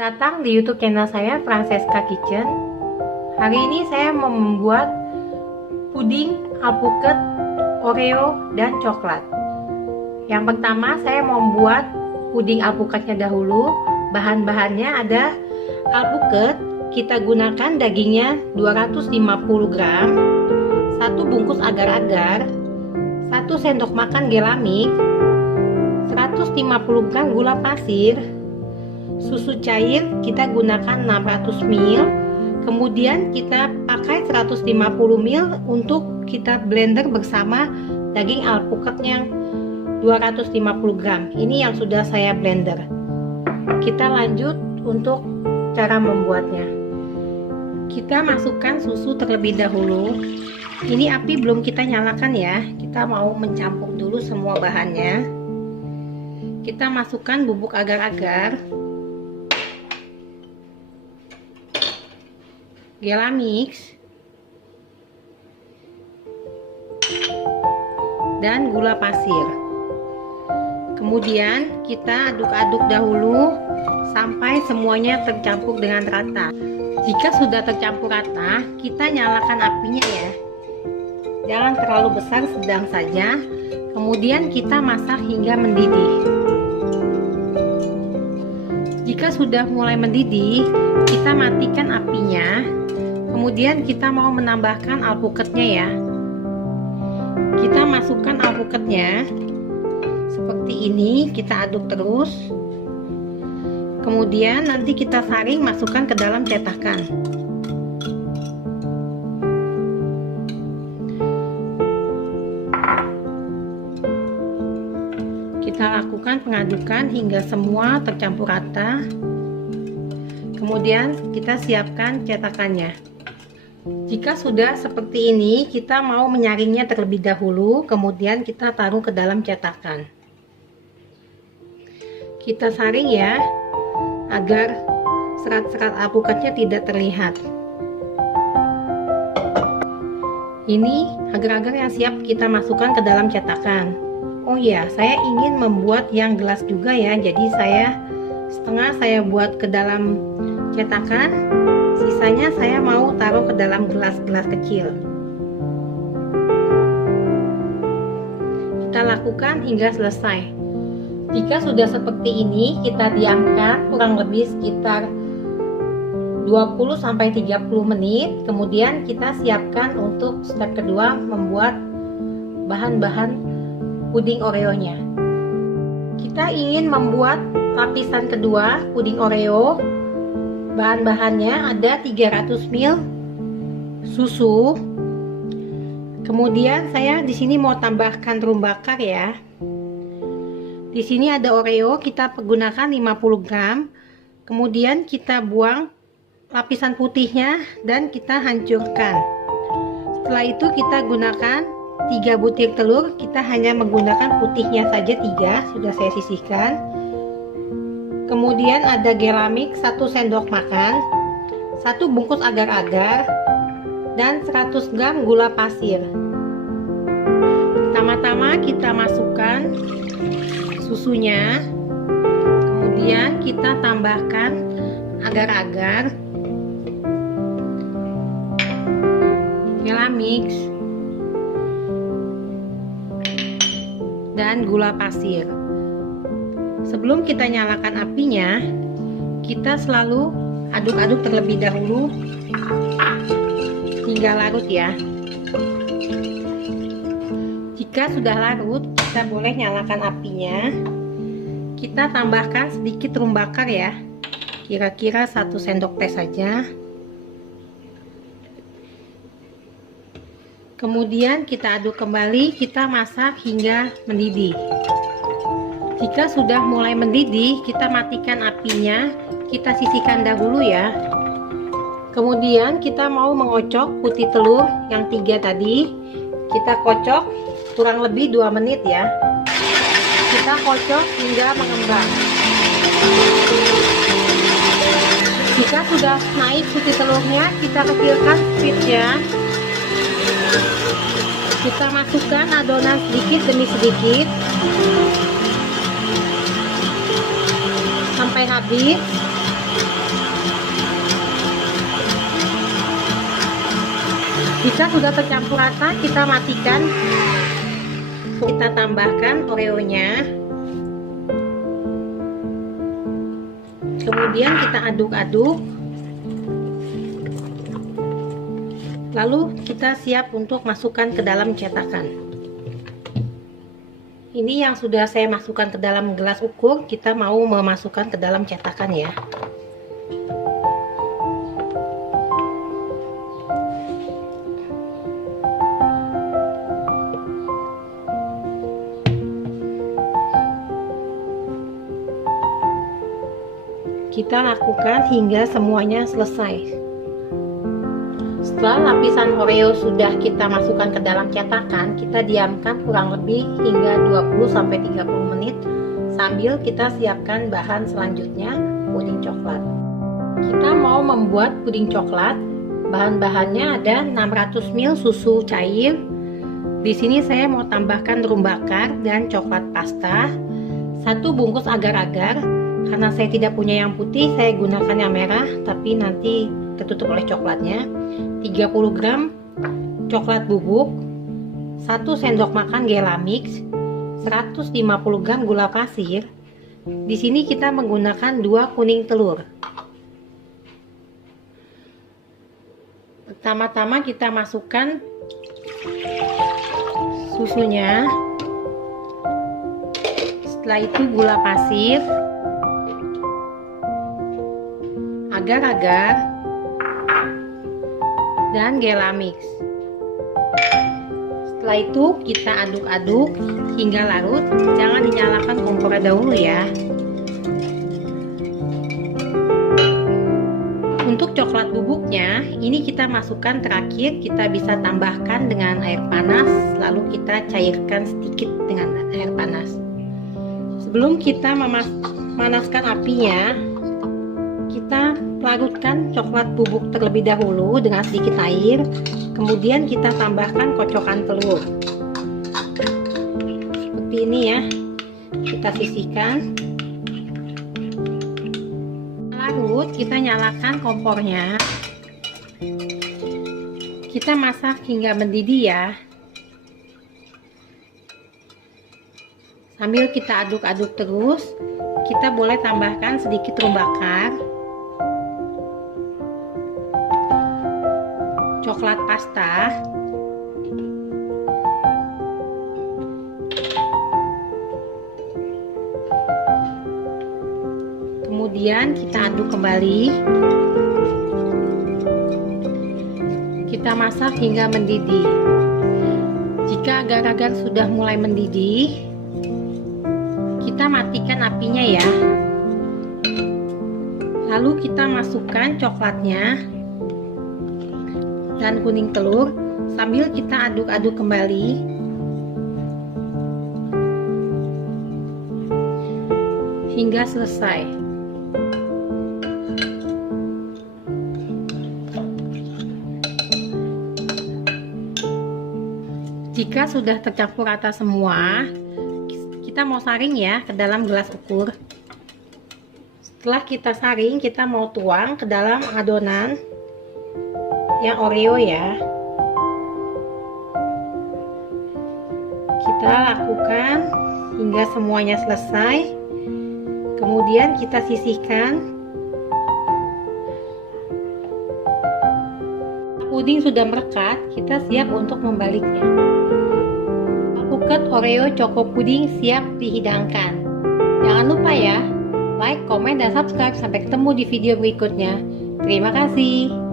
datang di YouTube channel saya, Francesca Kitchen. Hari ini saya mau membuat puding alpukat, Oreo, dan coklat. Yang pertama saya mau membuat puding alpukatnya dahulu. Bahan-bahannya ada alpukat, kita gunakan dagingnya 250 gram, 1 bungkus agar-agar, 1 sendok makan gelamik, 150 gram gula pasir, susu cair kita gunakan 600 ml, kemudian kita pakai 150 ml untuk kita blender bersama daging alpukatnya 250 gram. Ini yang sudah saya blender. Kita lanjut untuk cara membuatnya. Kita masukkan susu terlebih dahulu. Ini api belum kita nyalakan ya, kita mau mencampur dulu semua bahannya. Kita masukkan bubuk agar-agar, gelamix, dan gula pasir. Kemudian kita aduk-aduk dahulu sampai semuanya tercampur dengan rata. Jika sudah tercampur rata, kita nyalakan apinya ya. Jangan terlalu besar, sedang saja. Kemudian kita masak hingga mendidih. Jika sudah mulai mendidih, kita matikan apinya. Kemudian kita mau menambahkan alpukatnya ya. Kita masukkan alpukatnya seperti ini, kita aduk terus. Kemudian nanti kita saring, masukkan ke dalam cetakan. Kita lakukan pengadukan hingga semua tercampur rata. Kemudian kita siapkan cetakannya. Jika sudah seperti ini, kita mau menyaringnya terlebih dahulu, kemudian kita taruh ke dalam cetakan. Kita saring ya, agar serat-serat alpukatnya tidak terlihat. Ini agar-agar yang siap kita masukkan ke dalam cetakan. Oh ya, saya ingin membuat yang gelas juga ya, jadi setengah saya buat ke dalam cetakan, sisanya saya mau taruh ke dalam gelas-gelas kecil. Kita lakukan hingga selesai. Jika sudah seperti ini, kita diamkan kurang lebih sekitar 20-30 menit. Kemudian kita siapkan untuk step kedua, membuat bahan-bahan puding Oreo-nya. Kita ingin membuat lapisan kedua puding Oreo. Bahan-bahannya ada 300 ml susu. Kemudian saya di sini mau tambahkan rum bakar ya. Di sini ada Oreo, kita gunakan 50 gram. Kemudian kita buang lapisan putihnya dan kita hancurkan. Setelah itu kita gunakan 3 butir telur, kita hanya menggunakan putihnya saja 3, sudah saya sisihkan. Kemudian ada gelamik 1 sendok makan, 1 bungkus agar-agar, dan 100 gram gula pasir. Pertama-tama kita masukkan susunya, kemudian kita tambahkan agar-agar, gelamix, dan gula pasir. Sebelum kita nyalakan apinya, kita selalu aduk-aduk terlebih dahulu hingga larut ya. Jika sudah larut, kita boleh nyalakan apinya. Kita tambahkan sedikit rum bakar ya, kira-kira 1 sendok teh saja. Kemudian kita aduk kembali, kita masak hingga mendidih. Jika sudah mulai mendidih, kita matikan apinya, kita sisihkan dahulu ya. Kemudian kita mau mengocok putih telur yang 3 tadi. Kita kocok kurang lebih 2 menit ya. Kita kocok hingga mengembang. Jika sudah naik putih telurnya, kita kecilkan speednya. Kita masukkan adonan sedikit demi sedikit sampai habis. Jika sudah tercampur rata, kita matikan. Kita tambahkan oreonya. Kemudian kita aduk-aduk. Lalu kita siap untuk masukkan ke dalam cetakan. Ini yang sudah saya masukkan ke dalam gelas ukur. Kita mau memasukkan ke dalam cetakan ya. Kita lakukan hingga semuanya selesai. Setelah lapisan Oreo sudah kita masukkan ke dalam cetakan, kita diamkan kurang lebih hingga 20-30 menit sambil kita siapkan bahan selanjutnya, puding coklat. Kita mau membuat puding coklat. Bahan-bahannya ada 600 ml susu cair. Di sini saya mau tambahkan rum bakar dan coklat pasta. 1 bungkus agar-agar. Karena saya tidak punya yang putih, saya gunakan yang merah, tapi nanti tertutup oleh coklatnya. 30 gram coklat bubuk, 1 sendok makan Gelamix, 150 gram gula pasir. Di sini kita menggunakan 2 kuning telur. Pertama-tama kita masukkan susunya. Setelah itu gula pasir, agar-agar, dan Gelamix. Setelah itu kita aduk-aduk hingga larut. Jangan dinyalakan kompornya dahulu ya. Untuk coklat bubuknya, ini kita masukkan terakhir. Kita bisa tambahkan dengan air panas, lalu kita cairkan sedikit dengan air panas. Sebelum kita memanaskan apinya, kita larutkan coklat bubuk terlebih dahulu dengan sedikit air, kemudian kita tambahkan kocokan telur seperti ini ya. Kita sisihkan, larut, kita nyalakan kompornya, kita masak hingga mendidih ya, sambil kita aduk-aduk terus. Kita boleh tambahkan sedikit rum bakar, coklat pasta, kemudian kita aduk kembali. Kita masak hingga mendidih. Jika agar-agar sudah mulai mendidih, kita matikan apinya ya. Lalu kita masukkan coklatnya dan kuning telur sambil kita aduk-aduk kembali. Hingga selesai. Jika sudah tercampur rata semua, kita mau saring ya ke dalam gelas ukur. Setelah kita saring, kita mau tuang ke dalam adonan yang Oreo ya. Kita lakukan hingga semuanya selesai. Kemudian kita sisihkan. Puding sudah merekat, kita siap untuk membaliknya. Alpukat Oreo Choco Puding siap dihidangkan. Jangan lupa ya, like, komen, dan subscribe. Sampai ketemu di video berikutnya. Terima kasih.